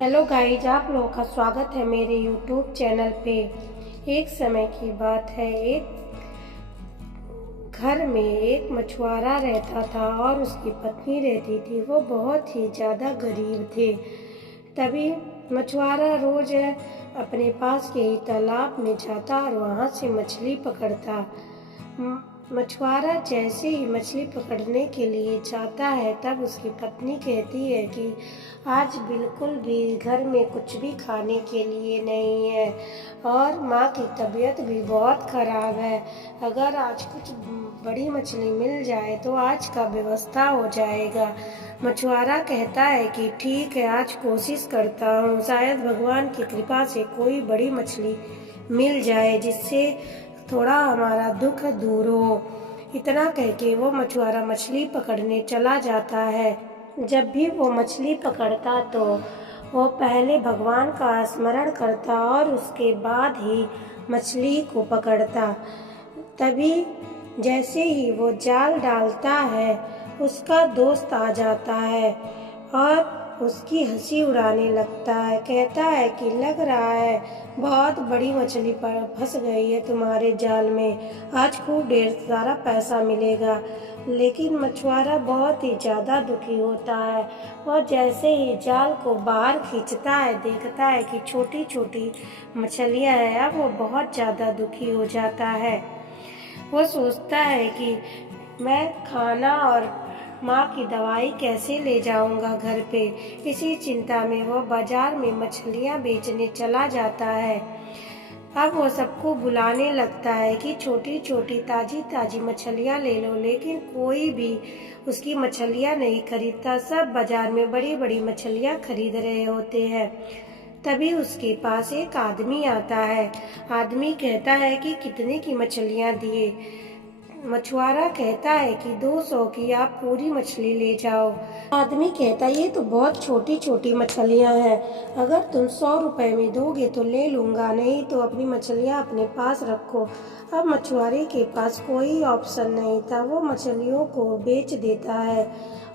Hello guys, आप लोगों का स्वागत है मेरे यूट्यूब चैनल पे। एक समय की बात है, एक घर में एक मछुआरा रहता था और उसकी पत्नी रहती थी। वो बहुत ही ज़्यादा गरीब थे। तभी मछुआरा रोज अपने पास के ही तालाब में जाता और वहाँ से मछली पकड़ता। मछुआरा जैसे ही मछली पकड़ने के लिए जाता है, तब उसकी पत्नी कहती है कि आज बिल्कुल भी घर में कुछ भी खाने के लिए नहीं है और माँ की तबीयत भी बहुत ख़राब है। अगर आज कुछ बड़ी मछली मिल जाए तो आज का व्यवस्था हो जाएगा। मछुआरा कहता है कि ठीक है, आज कोशिश करता हूँ, शायद भगवान की कृपा से कोई बड़ी मछली मिल जाए जिससे थोड़ा हमारा दुख दूर हो। इतना कह के वो मछुआरा मछली पकड़ने चला जाता है। जब भी वो मछली पकड़ता तो वो पहले भगवान का स्मरण करता और उसके बाद ही मछली को पकड़ता। तभी जैसे ही वो जाल डालता है, उसका दोस्त आ जाता है और उसकी हंसी उड़ाने लगता है। कहता है कि लग रहा है बहुत बड़ी मछली पर फंस गई है तुम्हारे जाल में, आज खूब ढेर सारा पैसा मिलेगा। लेकिन मछुआरा बहुत ही ज़्यादा दुखी होता है और जैसे ही जाल को बाहर खींचता है, देखता है कि छोटी छोटी मछलियाँ हैं। अब वो बहुत ज़्यादा दुखी हो जाता है। वो सोचता है कि मैं खाना और माँ की दवाई कैसे ले जाऊंगा घर पे। इसी चिंता में वो बाजार में मछलियाँ बेचने चला जाता है। अब वो सबको बुलाने लगता है कि छोटी छोटी ताजी ताजी मछलियाँ ले लो, लेकिन कोई भी उसकी मछलियाँ नहीं खरीदता। सब बाजार में बड़ी बड़ी मछलियाँ खरीद रहे होते हैं। तभी उसके पास एक आदमी आता है। आदमी कहता है कि कितने की मछलियाँ दिए। मछुआरा कहता है कि 200 की आप पूरी मछली ले जाओ। आदमी कहता है ये तो बहुत छोटी छोटी मछलियां हैं, अगर तुम 100 रुपए में दोगे तो ले लूंगा, नहीं तो अपनी मछलियां अपने पास रखो। अब मछुआरे के पास कोई ऑप्शन नहीं था। वो मछलियों को बेच देता है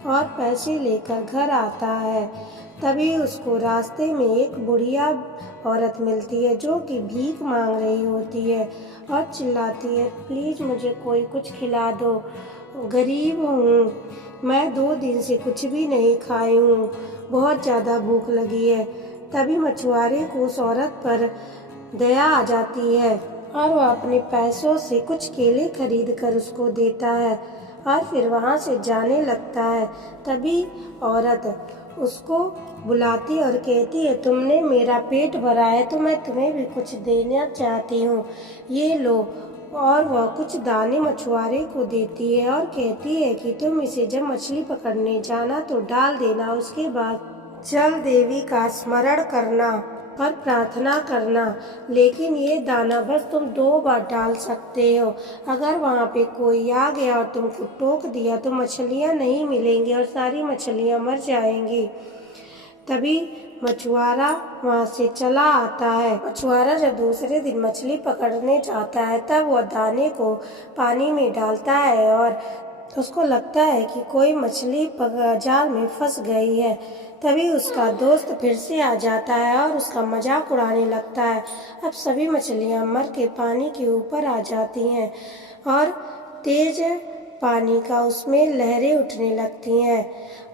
और पैसे लेकर घर आता है। तभी उसको रास्ते में एक बुढ़िया औरत मिलती है जो कि भीख मांग रही होती है और चिल्लाती है, प्लीज़ मुझे कोई कुछ खिला दो, गरीब हूँ, मैं 2 दिन से कुछ भी नहीं खाई हूँ, बहुत ज़्यादा भूख लगी है। तभी मछुआरे को उस औरत पर दया आ जाती है और वह अपने पैसों से कुछ केले खरीद कर उसको देता है और फिर वहाँ से जाने लगता है। तभी औरत उसको बुलाती और कहती है, तुमने मेरा पेट भरा है तो मैं तुम्हें भी कुछ देना चाहती हूँ, ये लो। और वह कुछ दाने मछुआरे को देती है और कहती है कि तुम इसे जब मछली पकड़ने जाना तो डाल देना, उसके बाद जल देवी का स्मरण करना और प्रार्थना करना, लेकिन ये दाना बस तुम 2 बार डाल सकते हो। अगर वहाँ पे कोई आ गया और तुमको टोक दिया तो मछलियाँ नहीं मिलेंगी और सारी मछलियाँ मर जाएंगी। तभी मछुआरा वहाँ से चला आता है। मछुआरा जब दूसरे दिन मछली पकड़ने जाता है, तब वह दाने को पानी में डालता है और उसको लगता है कि कोई मछली जाल में फंस गई है। तभी उसका दोस्त फिर से आ जाता है और उसका मजाक उड़ाने लगता है। अब सभी मछलियाँ मर के पानी के ऊपर आ जाती हैं और तेज पानी का उसमें लहरें उठने लगती हैं।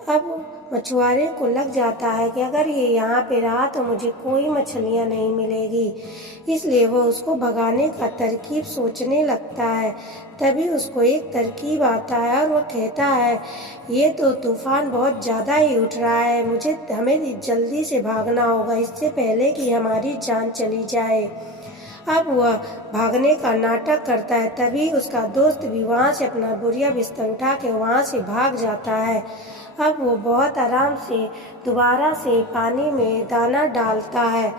अब मछुआरे को लग जाता है कि अगर ये यहाँ पे रहा तो मुझे कोई मछलियाँ नहीं मिलेगी, इसलिए वो उसको भगाने का तरकीब सोचने लगता है। तभी उसको एक तरकीब आता है और वह कहता है, ये तो तूफान बहुत ज़्यादा ही उठ रहा है, हमें जल्दी से भागना होगा इससे पहले कि हमारी जान चली जाए। अब वह भागने का नाटक करता है। तभी उसका दोस्त भी वहाँ से अपना बोरिया बिस्तर उठा के वहाँ से भाग जाता है। अब वो बहुत आराम से दोबारा से पानी में दाना डालता है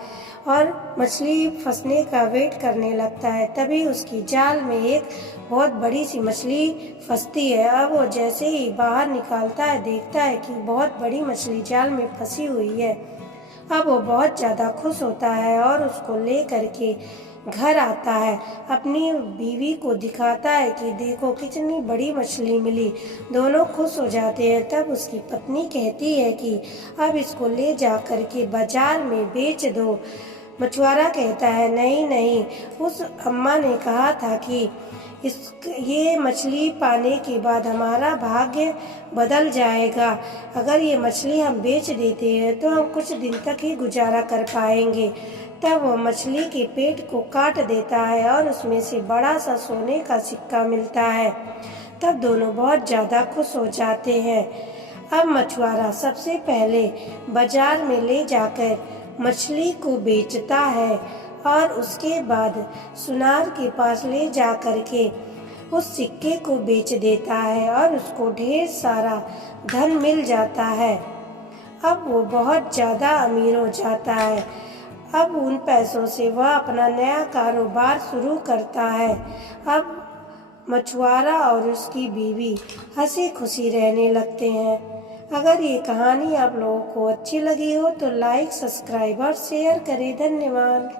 और मछली फंसने का वेट करने लगता है। तभी उसकी जाल में एक बहुत बड़ी सी मछली फंसती है। अब वो जैसे ही बाहर निकालता है, देखता है कि बहुत बड़ी मछली जाल में फंसी हुई है अब वो बहुत ज़्यादा खुश होता है और उसको ले करके घर आता है। अपनी बीवी को दिखाता है कि देखो कितनी बड़ी मछली मिली। दोनों खुश हो जाते हैं। तब उसकी पत्नी कहती है कि अब इसको ले जा करके बाजार में बेच दो। मछुआरा कहता है नहीं नहीं, उस अम्मा ने कहा था कि ये मछली पाने के बाद हमारा भाग्य बदल जाएगा। अगर ये मछली हम बेच देते हैं तो हम कुछ दिन तक ही गुजारा कर पाएंगे। तब वो मछली के पेट को काट देता है और उसमें से बड़ा सा सोने का सिक्का मिलता है। तब दोनों बहुत ज़्यादा खुश हो जाते हैं। अब मछुआरा सबसे पहले बाजार में ले जाकर मछली को बेचता है और उसके बाद सुनार के पास ले जा कर के उस सिक्के को बेच देता है और उसको ढेर सारा धन मिल जाता है। अब वो बहुत ज़्यादा अमीर हो जाता है। अब उन पैसों से वह अपना नया कारोबार शुरू करता है। अब मछुआरा और उसकी बीवी हंसी खुशी रहने लगते हैं। अगर ये कहानी आप लोगों को अच्छी लगी हो तो लाइक, सब्सक्राइब और शेयर करें। धन्यवाद।